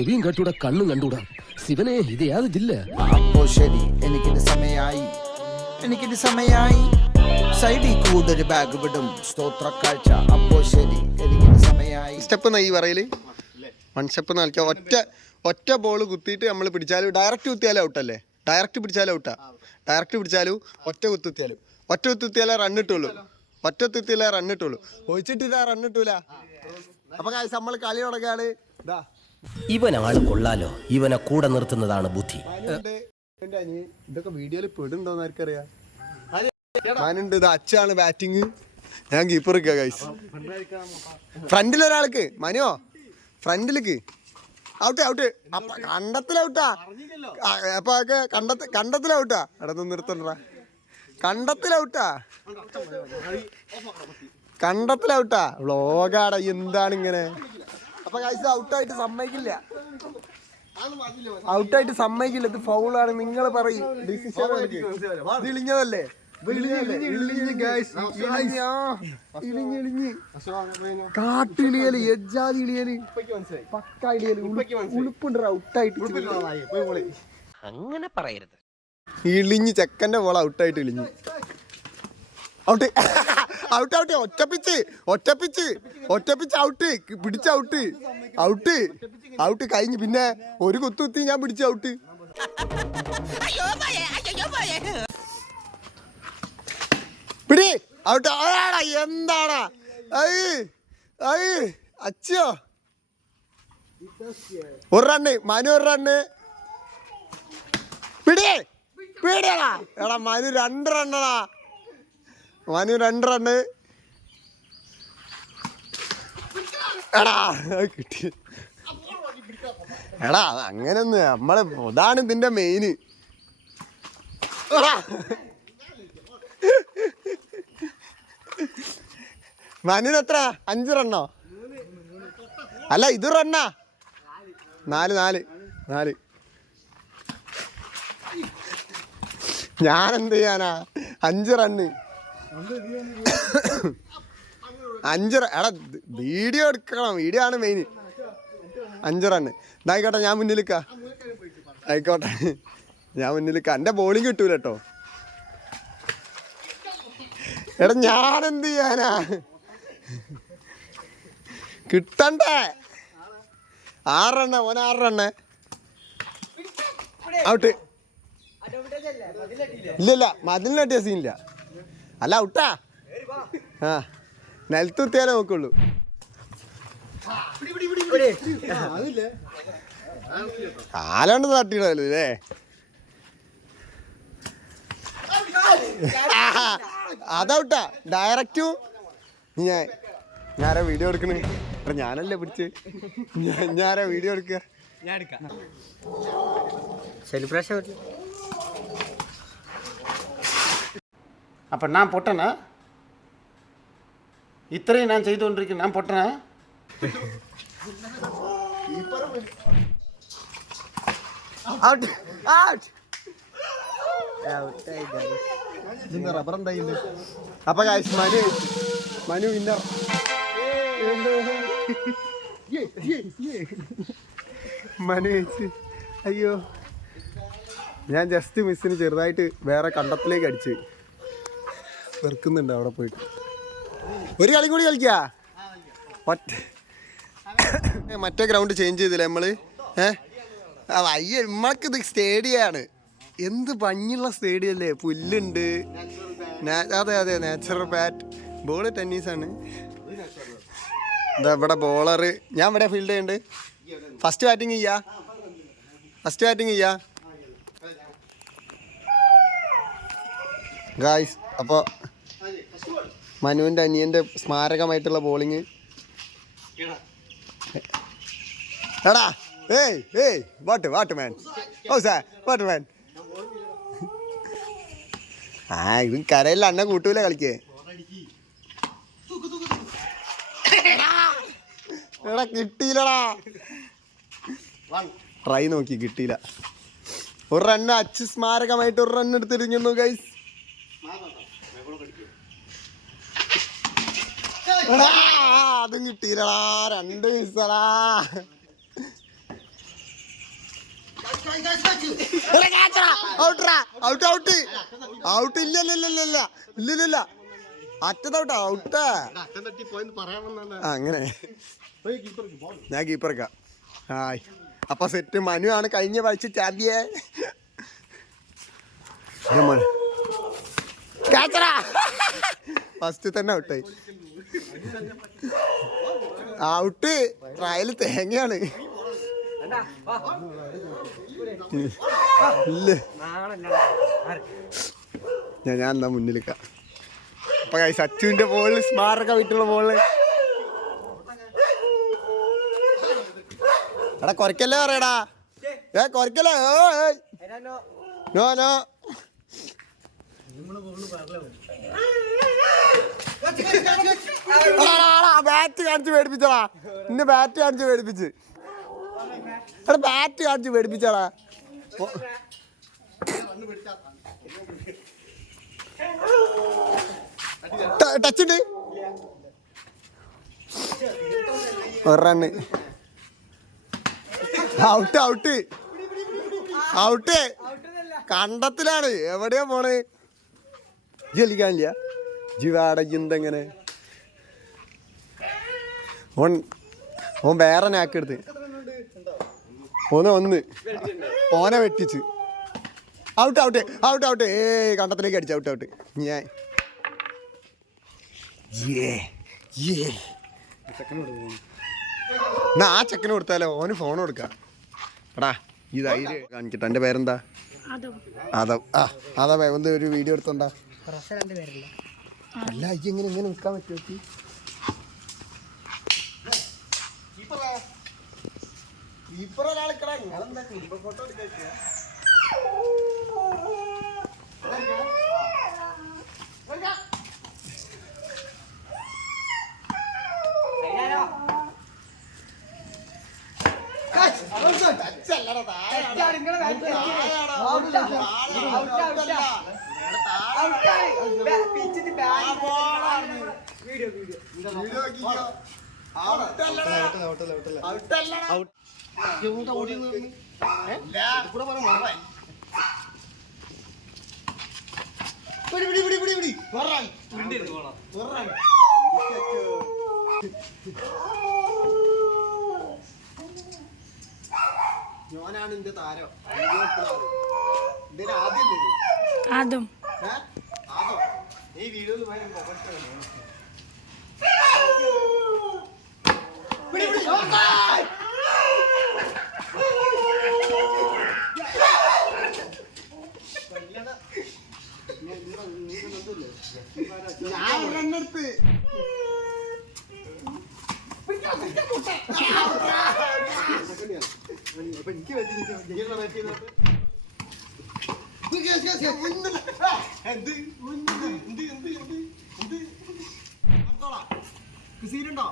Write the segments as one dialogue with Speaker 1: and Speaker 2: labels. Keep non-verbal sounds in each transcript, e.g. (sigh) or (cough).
Speaker 1: ചെവിയും കട്ടൂടാ കണ്ണും കണ്ടൂടാ. ശിവനെ ഇത് യാത്
Speaker 2: അപ്പോ ശരി എനിക്കിത് സമയായി. എനിക്കിത് സമയായി. സൈഡിൽ കൂടൊരു ബാഗ് വിടും. സ്തോത്ര കാഴ്ച അപ്പോ ശരി എനിക്കിത് സമയായി.
Speaker 3: സ്റ്റെപ്പ് ഈ പറയൽ വൺ സ്റ്റെപ്പ് നൽകിയ ഒറ്റ ഒറ്റ ബോൾ കുത്തിയിട്ട് നമ്മൾ പിടിച്ചാലും ഡയറക്റ്റ് കുത്തിയാലും ഔട്ടല്ലേ ഡയറക്റ്റ് പിടിച്ചാലും ഔട്ടാ ഡയറക്റ്റ് പിടിച്ചാലും ഒറ്റ കുത്തിയാലും. ഒറ്റ കുത്തിയാലേ റൺ കിട്ടുള്ളൂ. ഒറ്റ കുത്തിയാലേ റൺ കിട്ടുള്ളൂ. ഒഴിച്ചിട്ടില്ല റൺ കിട്ടൂല. അപ്പൊ നമ്മൾ കളി തുടങ്ങാണ്. ഇതാ
Speaker 1: ഇവനാണ് കൊള്ളാലോ. ഇവനെ കൂടെ നിർത്തുന്നതാണ് ബുദ്ധി.
Speaker 3: എന്റെ അനിയൻ. ഇതൊക്കെ വീഡിയോയിൽ പെടുണ്ടോന്ന് ആർക്കറിയാം. മാനുണ്ട് ഇത് അച്ഛാണ് ബാറ്റിങ് ഞാൻ കീപ്പർ ഗൈസ് ഫ്രണ്ടിൽ ഒരാൾക്ക്. മനുവോ? ഫ്രണ്ടിലേക്ക് ഔട്ട് ഔട്ട് അപ്പൊ കണ്ടത്തിലൗട്ടാ അപ്പൊ ഒക്കെ കണ്ടത്ത് കണ്ടത്തിലൗട്ടാ എടാ കണ്ടത്തിൽ നിർത്തണ്ടാ കണ്ടത്തിലൗട്ടാ കണ്ടത്തിലൗട്ടാ വ്ളോഗാടാ എന്താണ് ഇങ്ങനെ? അപ്പൊ ഗൈസ് ഔട്ടായിട്ട് സമ്മതിക്കില്ല. ഔട്ടായിട്ട് സമ്മതിക്കില്ല. ഇത് ഫൗളാണ് നിങ്ങൾ പറയും. ഡിസിഷൻ ഇളിഞ്ഞതല്ലേ കാട്ടിളിയൽ എജ്ജാതി ഇളിയൽ പക്ക ഇളിയൽ ഉളുപ്പുണ്ട് ഔട്ടായിട്ട്
Speaker 1: അങ്ങനെ പറയരുത്.
Speaker 3: ഇളിഞ്ഞ് ചെക്കന്റെ ബോൾ ഔട്ടായിട്ട് ഇളിഞ്ഞു ഔട്ട് (laughs) ഔട്ട് ഔട്ട് ഒറ്റപ്പിച്ച് ഒറ്റപ്പിച്ച് ഒറ്റപ്പിച്ച് ഔട്ട് പിടിച്ച് ഔട്ട് ഔട്ട് ഔട്ട് കഴിഞ്ഞ് പിന്നെ ഒരു കുത്തു കുത്തി ഞാൻ പിടിച്ച് ഔട്ട് പിടി ഔട്ട് ആടാ എന്താടാ? ഐ ഐ അച്ഛോ. ഒരു റണ്ണ് മനു ഒരു റണ്ണ് പിടി പിടിയടാ. എടാ മനു രണ്ട് റണ്ണടാ മനു രണ്ട് റണ്ണ് എടാ കിട്ടി. എടാ അങ്ങനൊന്ന് നമ്മളെ അതാണ് ഇതിന്റെ മെയിന് മനുവിന് എത്ര? അഞ്ച് റണ്ണോ അല്ല ഇത് റണ്ണാ നാല് നാല് നാല്. ഞാനെന്ത് ചെയ്യാനാ? അഞ്ച് റണ്ണ് അഞ്ച് എടാ വീഡിയോ എടുക്കണം. വീഡിയോ ആണ് മെയിൻ അഞ്ച് റണ്ണ് ഇതായിക്കോട്ടെ ഞാൻ മുന്നിലിക്ക ആയിക്കോട്ടെ. ഞാൻ മുന്നിലിക്ക എന്റെ ബോളിങ് കിട്ടൂല കേട്ടോ എടാ ഞാൻ എന്ത് ചെയ്യാനാ? കിട്ടണ്ടേ? ആറെണ്ണ ഓൻ ആറെണ്ണ. ഔട്ട്. ഇല്ലല്ല മതിലിനട്ടിയ സീനില്ല അല്ല ഔട്ടാ ആ നിലത്തുത്തിയാലേ നോക്കുള്ളൂ. കാലുകൊണ്ട് തട്ടിയിടല്ലോ ഇല്ലേ? അതൗട്ടാ ഡയറക്റ്റു ഞാൻ ഞാനാ വീഡിയോ എടുക്കണേ? എടാ ഞാനല്ലേ പിടിച്ച്. ഞാൻ- ഞാനാ വീഡിയോ എടുക്കുക
Speaker 4: அப்போ நான் பொட்டனா இத்தனையும் நான் செய்து கொண்டிருக்கேன் நான் பொட்டனா
Speaker 3: ഔട്ട് ഔട്ട് ഇതിന്റെ റബ്ബർ എന്തായില്ല അപ്പൊ ഗായ്സ് മനു മനു വിന്നർ മനു ജയിച്ച് അയ്യോ ഞാൻ ജസ്റ്റ് മിസ്സിന് ചെറുതായിട്ട് വേറെ കണ്ടത്തിലേക്ക് അടിച്ച് വെറുക്കുന്നുണ്ട് അവിടെ പോയിട്ട്. ഒരു കളി കൂടി കളിക്കാ? ഒറ്റ മറ്റേ ഗ്രൗണ്ട് ചേഞ്ച് ചെയ്തില്ല നമ്മൾ? ഏഹ് അയ്യ നമ്മൾക്ക് ഇത് സ്റ്റേഡിയാണ്. എന്ത് ഭംഗിയുള്ള സ്റ്റേഡിയം അല്ലേ പുല്ലുണ്ട് അതെ അതെ നാച്ചുറൽ ബാറ്റ് ബോൾ ആണ്. ഇതാ ഇവിടെ ബോളർ ഞാൻ ഇവിടെ ഫീൽഡ് ചെയ്യുന്നുണ്ട്. ഫസ്റ്റ് ബാറ്റിംഗ് ചെയ്യാ. ഫസ്റ്റ് ബാറ്റിംഗ് ചെയ്യാ. ഗായ്സ് അപ്പോൾ മനുവിന്റെ അനിയന്റെ സ്മാരകമായിട്ടുള്ള ബോളിങ് എടാ ഏയ് ഏയ് വാട്ട് വാട്ട് മാൻ ഓ സാർ വാട്ട് മാൻ ആ ഇവൻ കരയില്ല അണ്ണ കൂട്ടൂല കളിക്കേ. എടാ കിട്ടിയില്ലടാ. ട്രൈ നോക്കി കിട്ടിയില്ല. ഒരു റണ്ണ് അച്ഛ സ്മാരകമായിട്ട് ഒരു റണ്ണ് എടുത്തിരിക്കുന്നു ഗൈസ് അതും കിട്ടിയില്ലടാ രണ്ട് മിസ്സടാ ഔട്ട് ഔട്ട്. ഇല്ല ഇല്ല ഇല്ല ഔട്ടാ അങ്ങനെ. ഞാൻ കീപ്പർക്കാ ഹായ്. അപ്പൊ സെറ്റ് മനു ആണ് കഴിഞ്ഞ കളിച്ച ചാമ്പ്യൻ ഫസ്റ്റ് തന്നെ ഔട്ടായി. ഔട്ട്. ട്രയൽ തേങ്ങയാണ്. ഞാൻ ഞാൻ എന്നാ മുന്നിലേക്ക. അപ്പൊ സച്ചുവിന്റെ ബോളിൽ സ്മാരക വിട്ടുള്ള ബോളിൽ എടാ കൊരക്കല്ലേ പറയടാ? ഏ കൊരക്കല്ലേ? No no. ബാറ്റ് കാണിച്ച് പേടിപ്പിച്ചടാ. ഇന്ന് ബാറ്റ് കാണിച്ച് പേടിപ്പിച്ച്. എടാ ബാറ്റ് കാണിച്ച് പേടിപ്പിച്ചടാ. ടച്ച് ഉണ്ട് ഒരു റണ്ണ് ഔട്ട് ഔട്ട് ഔട്ട് കണ്ടത്തിലാണ്. എവിടെയാ പോണേ? ജലിക്കാനില്ല ജിവാട എങ്ങനെ ഓൻ ഓൻ വേറെ നാക്കെടുത്ത് ഓനെ ഒന്ന്. ഓനെ വെട്ടിച്ച്. ഔട്ട് ഔട്ട് ഔട്ട് ഔട്ട് ഏ കണ്ടത്തിലേക്ക് അടിച്ചു ഔട്ട് ഔട്ട് ഞാൻ എന്നാ ആ ചെക്കന് കൊടുത്താലോ? ഓന് ഫോൺ കൊടുക്കാം. എടാ ഈ ധൈര്യം കാണിക്കട്ടെ. എന്റെ പേരെന്താ? അതവ് ആ അതാ ഒന്ന് ഒരു വീഡിയോ എടുത്തോണ്ടാ. അല്ല ഈ ഇങ്ങനെ ഇങ്ങനെ നിൽക്കാൻ പറ്റുമോ നിങ്ങളുടെ താഴെ പിച്ചിട്ട് ഞാനാണ് എന്റെ താരം. ആദ്യം ആദ്യം.
Speaker 5: ആദം
Speaker 3: വീഴുമെന്ന് പറയാൻ ഞാൻ ഒരെണ്ണെടുത്ത് അപ്പൊ എനിക്ക് പറ്റി സീനുണ്ടോ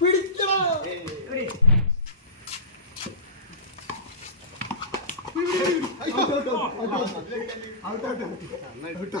Speaker 3: പിടിക്കണോ ഔട്ടോ ഔട്ടോ ഔട്ടോ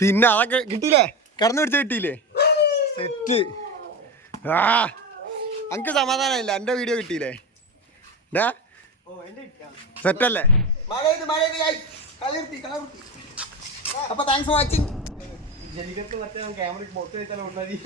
Speaker 3: പിന്നെ അതൊക്കെ കിട്ടിയില്ലേ? കടന്നു പിടിച്ച കിട്ടിയില്ലേ? സെറ്റ് ആ. അനക്ക് സമാധാനമില്ല. എന്റെ വീഡിയോ കിട്ടിയില്ലേ? ഡാ. സെറ്റല്ലേ അപ്പൊ താങ്ക്സ് ഫോർ വാച്ചിങ്
Speaker 5: ജനികത്ത് മറ്റേ ക്യാമറ ബോട്ട് വെച്ചാൽ ഉണ്ടായി